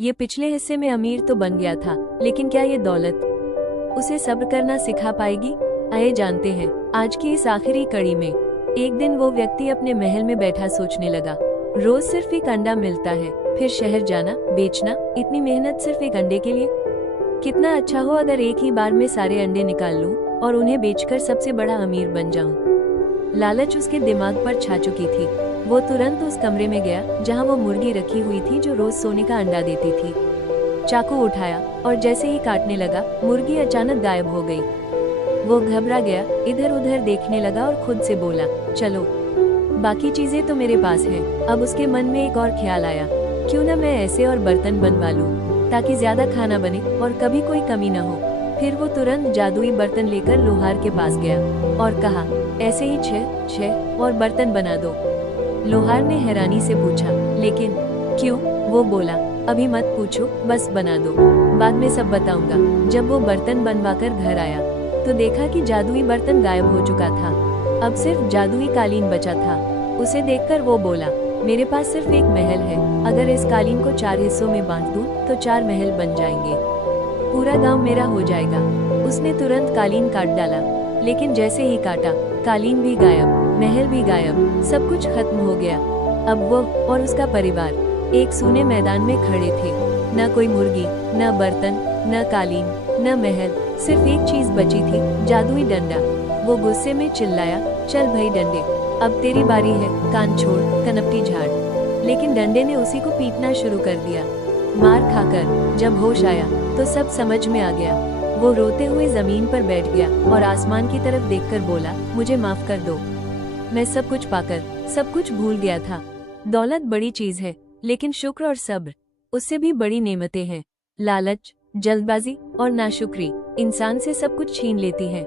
ये पिछले हिस्से में अमीर तो बन गया था, लेकिन क्या ये दौलत उसे सब्र करना सिखा पाएगी? आइए जानते हैं आज की इस आखिरी कड़ी में। एक दिन वो व्यक्ति अपने महल में बैठा सोचने लगा। रोज सिर्फ एक अंडा मिलता है, फिर शहर जाना, बेचना, इतनी मेहनत सिर्फ एक अंडे के लिए। कितना अच्छा हो अगर एक ही बार में सारे अंडे निकाल लूं और उन्हें बेचकर सबसे बड़ा अमीर बन जाऊं। लालच उसके दिमाग पर छा चुकी थी। वो तुरंत उस कमरे में गया जहां वो मुर्गी रखी हुई थी जो रोज सोने का अंडा देती थी। चाकू उठाया और जैसे ही काटने लगा, मुर्गी अचानक गायब हो गई। वो घबरा गया, इधर उधर देखने लगा और खुद से बोला, चलो बाकी चीजें तो मेरे पास हैं। अब उसके मन में एक और ख्याल आया, क्यों न मैं ऐसे और बर्तन बनवा लूं ताकि ज्यादा खाना बने और कभी कोई कमी न हो। फिर वो तुरंत जादुई बर्तन लेकर लोहार के पास गया और कहा, ऐसे ही 6 और बर्तन बना दो। लोहार ने हैरानी से पूछा, लेकिन क्यों? वो बोला, अभी मत पूछो, बस बना दो, बाद में सब बताऊंगा। जब वो बर्तन बनवाकर घर आया तो देखा कि जादुई बर्तन गायब हो चुका था। अब सिर्फ जादुई कालीन बचा था। उसे देखकर वो बोला, मेरे पास सिर्फ एक महल है, अगर इस कालीन को 4 हिस्सों में बांट दूं तो 4 महल बन जाएंगे, पूरा गांव मेरा हो जाएगा। उसने तुरंत कालीन काट डाला, लेकिन जैसे ही काटा, कालीन भी गायब, महल भी गायब, सब कुछ खत्म हो गया। अब वो और उसका परिवार एक सूने मैदान में खड़े थे। न कोई मुर्गी, न बर्तन, न कालीन, न महल, सिर्फ एक चीज बची थी, जादुई डंडा। वो गुस्से में चिल्लाया, चल भाई डंडे, अब तेरी बारी है, कान छोड़, कनपटी झाड़। लेकिन डंडे ने उसी को पीटना शुरू कर दिया। मार खाकर जब होश आया तो सब समझ में आ गया। वो रोते हुए जमीन पर बैठ गया और आसमान की तरफ देखकर बोला, मुझे माफ कर दो, मैं सब कुछ पाकर सब कुछ भूल गया था। दौलत बड़ी चीज है, लेकिन शुक्र और सब्र उससे भी बड़ी नेमतें हैं। लालच, जल्दबाजी और नाशुक्री इंसान से सब कुछ छीन लेती है।